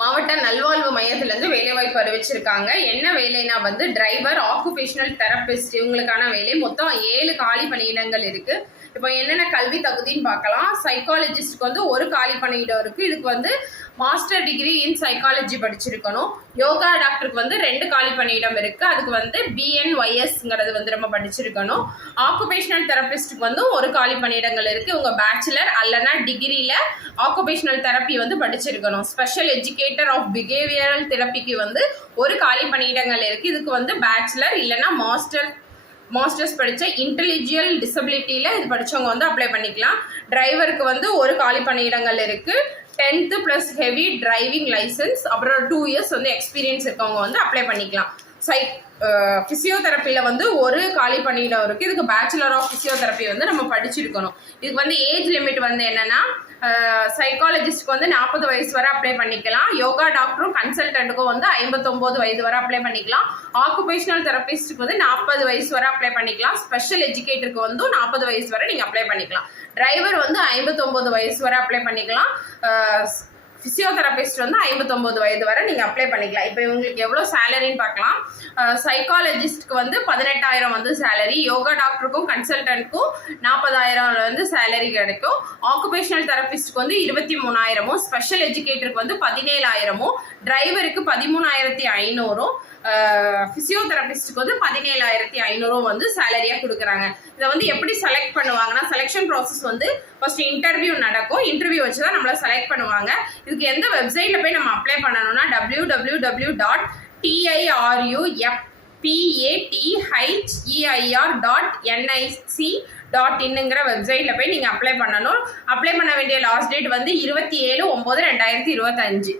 மாவட்ட நல்வாழ்வு மையத்திலேருந்து வேலைவாய்ப்பு அறிவிச்சிருக்காங்க. என்ன வேலைனா வந்து டிரைவர் ஆக்குபேஷனல் தெரபிஸ்ட் இவங்களுக்கான வேலை. மொத்தம் ஏழு காலி பணியிடங்கள் இருக்குது இப்போ என்னென்ன கல்வி தகுதின்னு பார்க்கலாம். சைக்காலஜிஸ்ட்க்கு வந்து ஒரு காலி பணியிடம் இருக்கு இதுக்கு வந்து மாஸ்டர் டிகிரி இன் சைக்காலஜி படிச்சிருக்கணும். யோகா டாக்டருக்கு வந்து ரெண்டு காலி பணியிடம் இருக்கு. அதுக்கு வந்து பிஎன்ஒய்எஸ்ங்கிறது வந்து நம்ம படிச்சிருக்கணும். ஆக்குபேஷனல் தெரபிஸ்ட்டுக்கு வந்து ஒரு காலி பணியிடங்கள் இருக்கு. இவங்க பேச்சுலர் அல்லனா டிகிரியில ஆக்குபேஷனல் தெரப்பி வந்து படிச்சிருக்கணும். ஸ்பெஷல் எஜுகேட்டர் ஆஃப் பிஹேவியரல் தெரப்பிக்கு வந்து ஒரு காலி பணியிடங்கள் இருக்கு. இதுக்கு வந்து பேச்சுலர் இல்லைன்னா மாஸ்டர் மாஸ்டர்ஸ் படித்த இன்டெலிஜுவல் டிசபிலிட்டியில் இது படித்தவங்க வந்து அப்ளை பண்ணிக்கலாம். டிரைவருக்கு வந்து ஒரு காலி பணியிடங்கள் இருக்குது tenth plus heavy driving licence அப்புறம் டூ இயர்ஸ் வந்து எக்ஸ்பீரியன்ஸ் இருக்கவங்க வந்து அப்ளை பண்ணிக்கலாம். சை ஃபிசியோதெரப்பியில் uh, வந்து ஒரு காலி பணியிடம் இருக்குது இதுக்கு பேச்சுலர் ஆஃப் ஃபிசியோதெரப்பி வந்து நம்ம படிச்சிருக்கணும். இதுக்கு வந்து ஏஜ் லிமிட் வந்து என்னென்னா சைக்காலஜிஸ்ட்க்கு uh, வந்து நாற்பது வயசு வரை அப்ளை பண்ணிக்கலாம். யோகா டாக்டரும் கன்சல்டண்ட்டுக்கும் வந்து ஐம்பத்தொம்போது வயது வரை அப்ளை பண்ணிக்கலாம். ஆக்குபேஷனல் தெரபிஸ்ட்டுக்கு வந்து நாற்பது வயசு வரை அப்ளை பண்ணிக்கலாம். ஸ்பெஷல் எஜுகேட்டருக்கு வந்து நாற்பது வயசு வரை நீங்கள் அப்ளை பண்ணிக்கலாம். டிரைவர் வந்து ஐம்பத்தொம்போது வயசு வரை அப்ளை பண்ணிக்கலாம். Uh, ஃபிசியோதெரபிஸ்ட் வந்து ஐம்பத்தொம்போது வயது வரை நீங்கள் அப்ளை பண்ணிக்கலாம். இப்போ இவங்களுக்கு எவ்வளோ சேலரின்னு பார்க்கலாம். சைக்காலஜிஸ்ட்க்கு வந்து பதினெட்டாயிரம் வந்து சேலரி யோகா டாக்டருக்கும் கன்சல்டன்ட்க்கும் நாற்பதாயிரம் வந்து சேலரி கிடைக்கும். ஆக்குபேஷனல் தெரபிஸ்ட்க்கு வந்து இருபத்தி மூணாயிரமும் ஸ்பெஷல் எஜுகேட்டருக்கு வந்து பதினேழாயிரமும் டிரைவருக்கு பதிமூணாயிரத்தி ஐநூறும் ஃபிசியோதெரபிஸ்ட்டுக்கு வந்து பதினேழாயிரத்தி ஐநூறும் வந்து சேலரியாக கொடுக்குறாங்க. இதை வந்து எப்படி செலக்ட் பண்ணுவாங்கன்னா செலெக்ஷன் ப்ராசஸ் வந்து ஃபர்ஸ்ட் இன்டர்வியூ நடக்கும். இன்டர்வியூ வச்சு தான் நம்மளை செலக்ட் பண்ணுவாங்க. இதுக்கு எந்த வெப்சைட்டில் போய் நம்ம அப்ளை பண்ணணும்னா W W W dot டிஐஆர்யூ F பிஏடிஹெச்இஐஆர் dot NIC dot இன்னுங்கிற வெப்சைட்டில் போய் நீங்கள் அப்ளை பண்ணணும். அப்ளை பண்ண வேண்டிய லாஸ்ட் டேட் வந்து இருபத்தி ஏழு ஒம்பது ரெண்டாயிரத்தி இருபத்தஞ்சு.